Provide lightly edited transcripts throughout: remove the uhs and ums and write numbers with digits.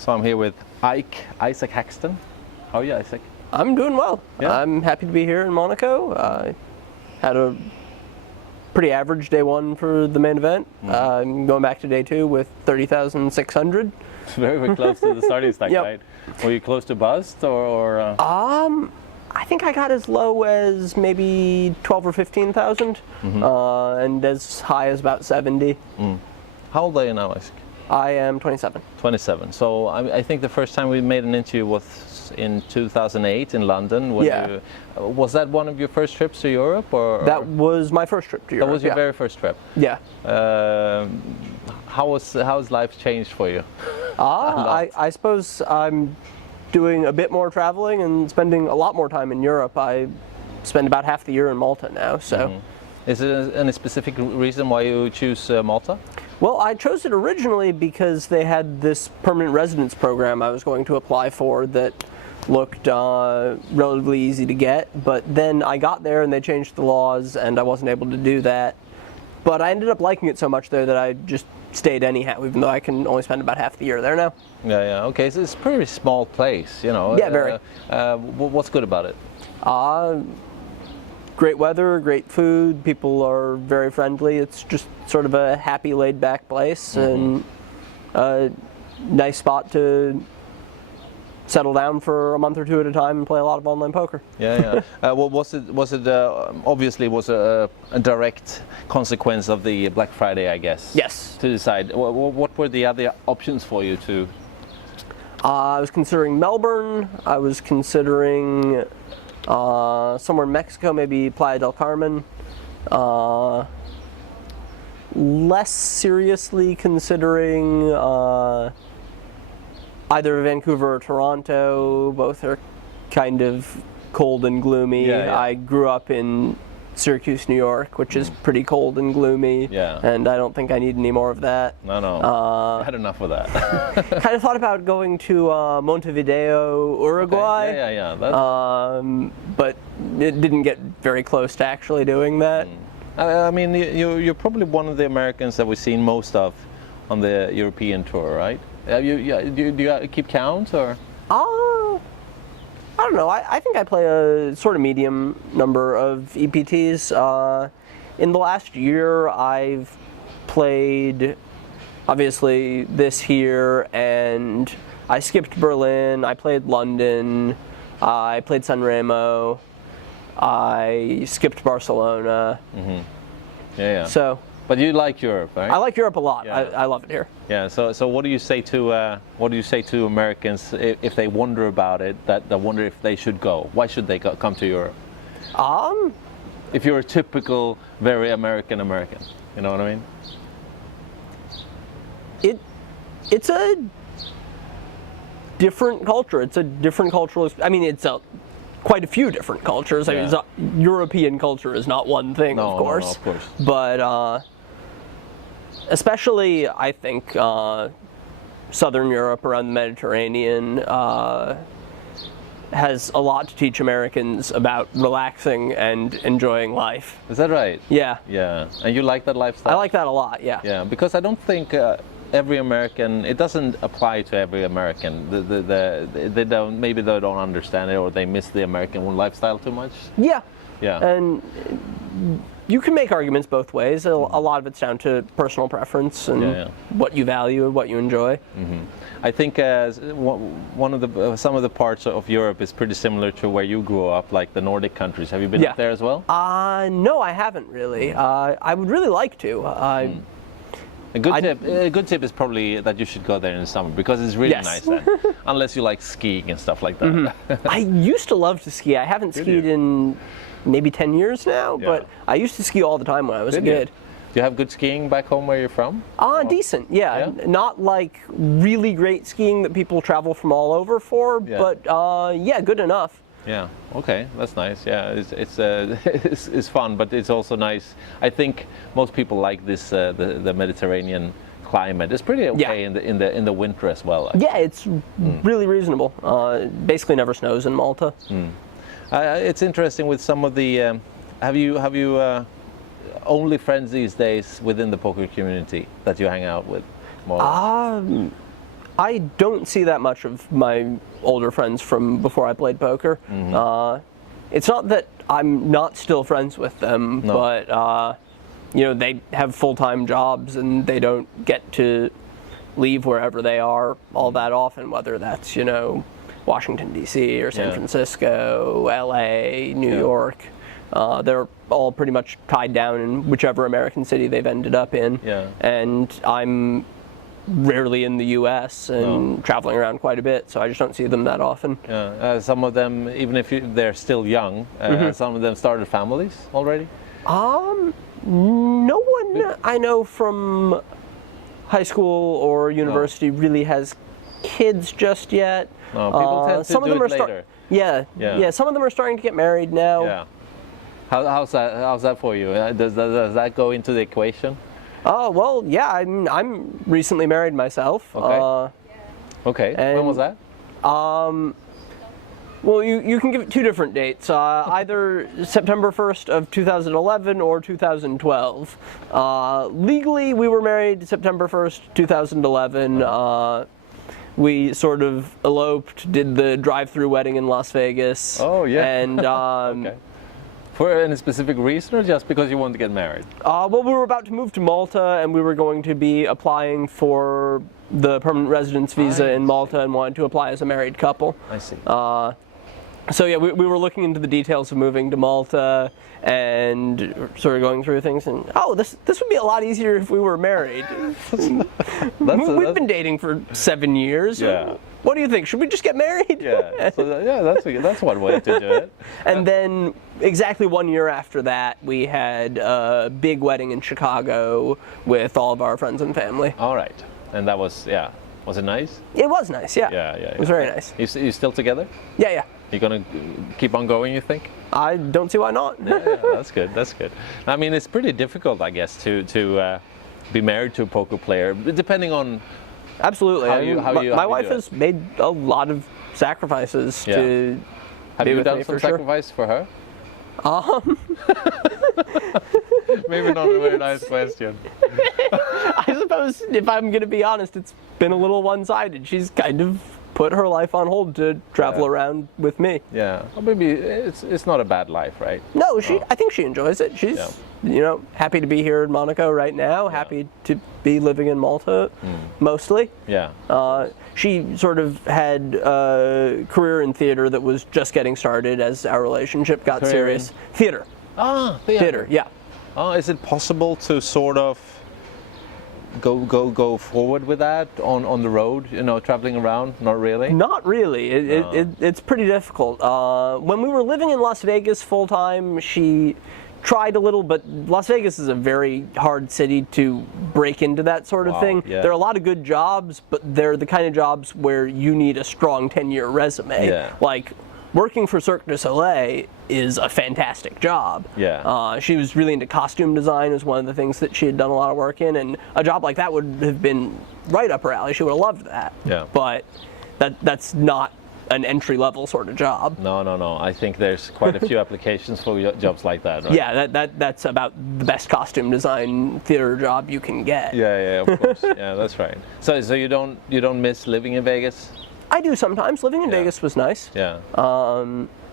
So I'm here with Isaac Haxton. How are you, Isaac? I'm doing well. Yeah. I'm happy to be here in Monaco. I had a pretty average day one for the main event. I'm going back to day two with 30,600. Very, very close to the starting stack, Yep. right? Were you close to bust or I think I got as low as maybe 12 or 15,000, and as high as about 70. How old are you now, Isaac? I am 27. 27. So I think the first time we made an interview was in 2008 in London. When Yeah. Was that one of your first trips to Europe, or That was my first trip to Europe. that was your yeah. very first trip? Yeah. How's life changed for you? I suppose I'm doing a bit more traveling and spending a lot more time in Europe. I spend about half the year in Malta now, so. Is there any specific reason why you choose Malta? Well, I chose it originally because they had this permanent residence program I was going to apply for that looked relatively easy to get, but then I got there and they changed the laws and I wasn't able to do that. But I ended up liking it so much there that I just stayed anyhow, even though I can only spend about half the year there now. Yeah. Okay, so it's a pretty small place, you know. Yeah, very. What's good about it? Great weather, great food, people are very friendly. It's just sort of a happy, laid-back place and a nice spot to settle down for a month or two at a time and play a lot of online poker. Yeah. Well, was it obviously was a direct consequence of the Black Friday, I guess? Yes. To decide, what were the other options for you to? I was considering Melbourne. I was considering somewhere in Mexico, maybe Playa del Carmen. Less seriously considering either Vancouver or Toronto. Both are kind of cold and gloomy. Yeah. I grew up in Syracuse, New York, which is pretty cold and gloomy. Yeah. And I don't think I need any more of that. No. I had enough of that. Kind of thought about going to Montevideo, Uruguay. Okay. Yeah. But it didn't get very close to actually doing that. I mean, you're probably one of the Americans that we've seen most of on the European tour, right? Do you keep count, or? I don't know. I think I play a sort of medium number of EPTs. In the last year, I've played, obviously, this here, and I skipped Berlin, I played London, I played Sanremo, I skipped Barcelona. Yeah. So. But you like Europe, right? I like Europe a lot. Yeah. I love it here. Yeah. So what do you say to Americans if they wonder about it? That wonder if they should go. Why should they come to Europe? If you're a typical, very American, you know what I mean? It's a different culture. It's a different cultural. I mean, it's quite a few different cultures. I mean, European culture is not one thing, of course. No, of course. But especially, I think, Southern Europe around the Mediterranean has a lot to teach Americans about relaxing and enjoying life. Is that right? Yeah. Yeah. And you like that lifestyle? I like that a lot, yeah. Yeah, because I don't think every American, it doesn't apply to every American. They don't understand it, or they miss the American lifestyle too much. Yeah. Yeah. And you can make arguments both ways. A lot of it's down to personal preference and what you value and what you enjoy. I think some of the parts of Europe is pretty similar to where you grew up, like the Nordic countries. Have you been up there as well? No, I haven't really. I would really like to. A good tip is probably that you should go there in the summer, because it's really nice there. Unless you like skiing and stuff like that. I used to love to ski. I haven't skied in maybe 10 years now, but I used to ski all the time when I was a kid. Do you have good skiing back home where you're from? Decent, yeah. Not like really great skiing that people travel from all over for, but good enough. Yeah. Okay, that's nice. Yeah, it's fun, but it's also nice. I think most people like this the Mediterranean climate. It's pretty okay in the winter as well. Yeah, it's really reasonable. Basically, never snows in Malta. It's interesting with some of the. Have you only friends these days within the poker community that you hang out with? More or less? I don't see that much of my older friends from before I played poker. It's not that I'm not still friends with them, but you know, they have full-time jobs and they don't get to leave wherever they are all that often, whether that's, you know, Washington, D.C. or San Francisco, L.A., New York. They're all pretty much tied down in whichever American city they've ended up in. And I'm rarely in the U.S. and traveling around quite a bit, so I just don't see them that often. Some of them, even if they're still young, some of them started families already? No one I know from high school or university really has kids just yet. No, people tend to do it later. Yeah, some of them are starting to get married now. Yeah. How's that for you? Does that go into the equation? Well, yeah, I'm recently married myself. Okay. Okay. When was that? Well, you can give it two different dates, either September 1st of 2011 or 2012. Legally, we were married September 1st, 2011. We sort of eloped, did the drive-through wedding in Las Vegas. Oh, yeah. And okay. For any specific reason, or just because you wanted to get married? Well, we were about to move to Malta, and we were going to be applying for the permanent residence visa in Malta and wanted to apply as a married couple. I see. So yeah, we were looking into the details of moving to Malta and sort of going through things, and this would be a lot easier if we were married. We've been dating for 7 years. Yeah. What do you think? Should we just get married? Yeah. So that's one way to do it. And then exactly 1 year after that, we had a big wedding in Chicago with all of our friends and family. All right. And that was Was it nice? It was nice. Yeah. Yeah. It was very nice. You still together? Yeah. You gonna keep on going, you think? I don't see why not. Yeah, that's good. That's good. I mean, it's pretty difficult, I guess, to be married to a poker player, depending on. Absolutely. My wife has made a lot of sacrifices to. Have you done some sacrifice for her? Maybe not a very nice question. I suppose, if I'm going to be honest, it's been a little one-sided. She's kind of put her life on hold to travel around with me. Yeah, well, maybe it's not a bad life, right? No, I think she enjoys it. She's happy to be here in Monaco right now. Happy to be living in Malta, mostly. Yeah. She sort of had a career in theater that was just getting started as our relationship got serious. Theater. Theater. Yeah. Is it possible to sort of go forward with that on the road, traveling around? Not really? Not really. It's pretty difficult. When we were living in Las Vegas full time, she tried a little, but Las Vegas is a very hard city to break into that sort of thing. Yeah. There are a lot of good jobs, but they're the kind of jobs where you need a strong 10-year resume. Yeah. Like, working for Cirque du Soleil is a fantastic job. Yeah. She was really into costume design, was one of the things that she had done a lot of work in, and a job like that would have been right up her alley. She would have loved that. Yeah. But that's not an entry-level sort of job. No. I think there's quite a few applications for jobs like that, right? Yeah, that's about the best costume design theater job you can get. Yeah, of course. Yeah, that's right. So you don't miss living in Vegas? I do sometimes. Living in Vegas was nice. Yeah.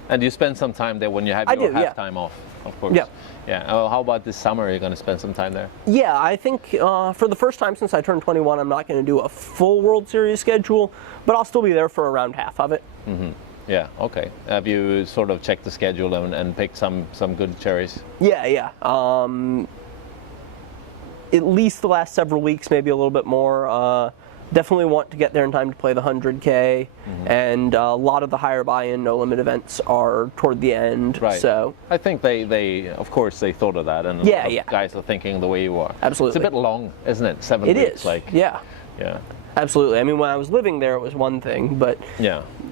And you spend some time there when you have your half-time off, of course. Yeah. Yeah. Oh, how about this summer? Are you going to spend some time there? Yeah, I think for the first time since I turned 21, I'm not going to do a full World Series schedule, but I'll still be there for around half of it. Mm-hmm. Yeah, okay. Have you sort of checked the schedule and picked some good cherries? Yeah. At least the last several weeks, maybe a little bit more. Definitely want to get there in time to play the 100K, and a lot of the higher buy-in, no-limit events are toward the end. Right. So I think they of course, they thought of that, and guys are thinking the way you are. Absolutely. It's a bit long, isn't it? 7 weeks. It is. Yeah. Absolutely. I mean, when I was living there, it was one thing, but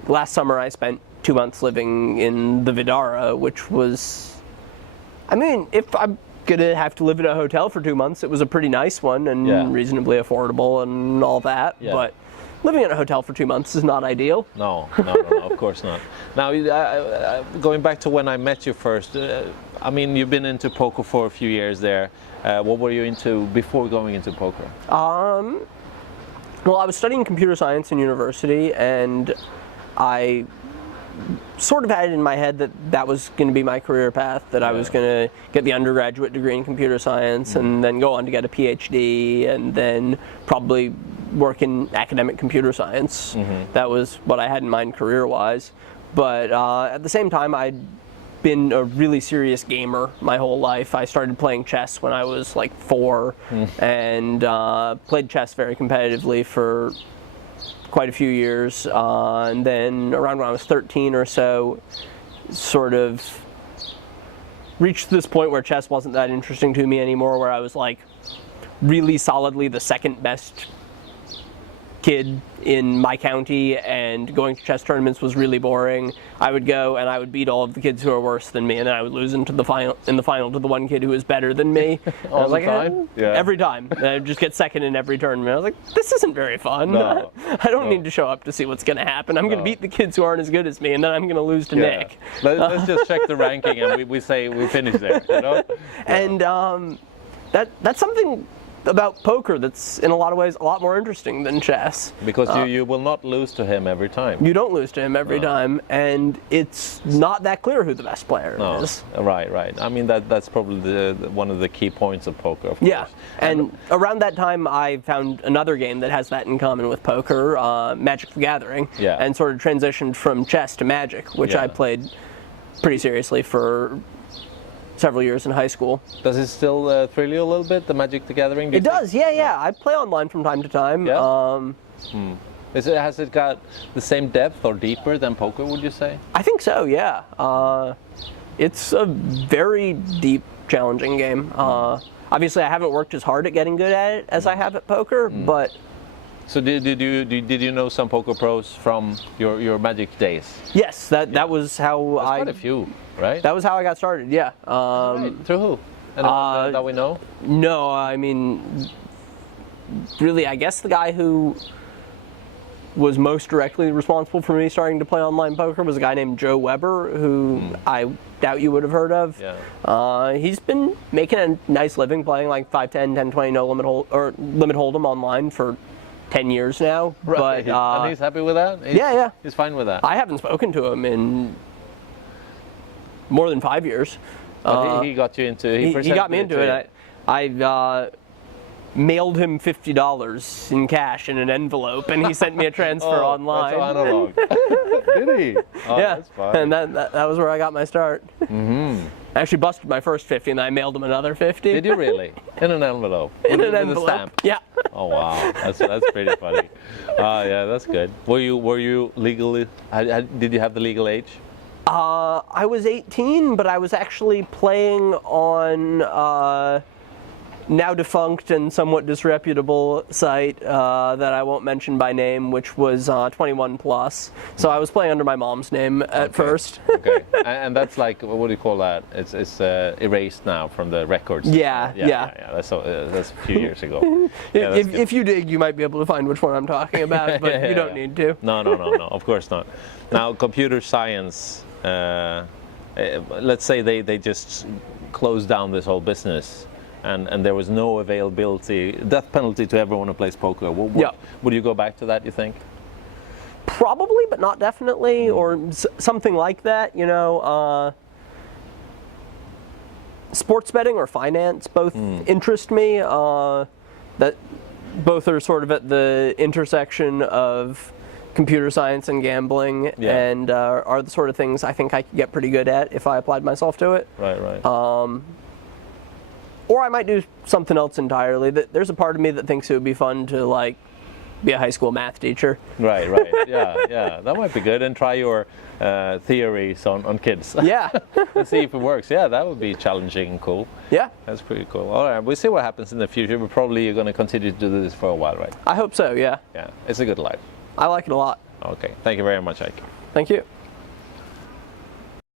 last summer I spent 2 months living in the Vidara, which was, I mean, if I'm gonna have to live in a hotel for 2 months, it was a pretty nice one and reasonably affordable and all that, but living in a hotel for 2 months is not ideal. No, of course not. Now, going back to when I met you first, I mean, you've been into poker for a few years there. What were you into before going into poker? Well, I was studying computer science in university, and I sort of had it in my head that that was going to be my career path, that I was going to get the undergraduate degree in computer science and then go on to get a PhD and then probably work in academic computer science. That was what I had in mind career-wise. But at the same time, I'd been a really serious gamer my whole life. I started playing chess when I was like 4 and played chess very competitively for quite a few years, and then around when I was 13 or so, sort of reached this point where chess wasn't that interesting to me anymore, where I was like really solidly the second best kid in my county, and going to chess tournaments was really boring. I would go and I would beat all of the kids who are worse than me, and then I would lose in the final to the one kid who was better than me. All the time? Yeah. Every time. I'd just get second in every tournament. I was like, this isn't very fun. No. I don't need to show up to see what's going to happen. I'm going to beat the kids who aren't as good as me, and then I'm going to lose to Nick. Let's just check the ranking, and we say we finish there. You know? And that's something about poker that's in a lot of ways a lot more interesting than chess. Because you will not lose to him every time. You don't lose to him every time, and it's not that clear who the best player is. Right. I mean, that's probably one of the key points of poker, of Yeah, course. and around that time I found another game that has that in common with poker, Magic the Gathering, and sort of transitioned from chess to Magic, which I played pretty seriously for several years in high school. Does it still thrill you a little bit, the Magic the Gathering? It does, yeah. I play online from time to time. Yeah? Has it got the same depth or deeper than poker, would you say? I think so, yeah. It's a very deep, challenging game. Obviously, I haven't worked as hard at getting good at it as I have at poker, but... So did you know some poker pros from your Magic days? Yes, that was how There's quite a few, right? That was how I got started, yeah. Right. Through who? Anyone that we know? No, I mean, really, I guess the guy who was most directly responsible for me starting to play online poker was a guy named Joe Weber, who I doubt you would have heard of. Yeah. He's been making a nice living playing like 5-10, 10-20 no limit limit hold'em online for 10 years now. Right. But, and he's happy with that? Yeah. He's fine with that? I haven't spoken to him in more than 5 years. But he got you into it. He got me into it. I mailed him $50 in cash in an envelope, and he sent me a transfer online. That's so analog. Did he? Oh, yeah, that's fine. and that was where I got my start. I actually busted my first 50, and then I mailed him another 50. Did you really? In an envelope? In an with envelope. a stamp? Yeah. Oh wow, that's pretty funny. Yeah, that's good. Were you legally? Did you have the legal age? I was 18, but I was actually playing on now defunct and somewhat disreputable site that I won't mention by name, which was 21 plus. So I was playing under my mom's name at first. Okay, and that's like, what do you call that? It's erased now from the records. Yeah. That's a few years ago. Yeah, if you dig, you might be able to find which one I'm talking about, but you don't need to. No, of course not. Now, computer science. Let's say they just closed down this whole business. And there was no availability, death penalty to everyone who plays poker. Would you go back to that, you think? Probably, but not definitely, or something like that, you know. Sports betting or finance both interest me. That both are sort of at the intersection of computer science and gambling, and are the sort of things I think I could get pretty good at if I applied myself to it. Right. Or I might do something else entirely. There's a part of me that thinks it would be fun to like be a high school math teacher. Right. Yeah, that might be good. And try your theories on kids. Yeah. And see if it works. Yeah, that would be challenging and cool. Yeah. That's pretty cool. All right, we'll see what happens in the future, but probably you're going to continue to do this for a while, right? I hope so, yeah. Yeah, it's a good life. I like it a lot. Okay, thank you very much, Ike. Thank you.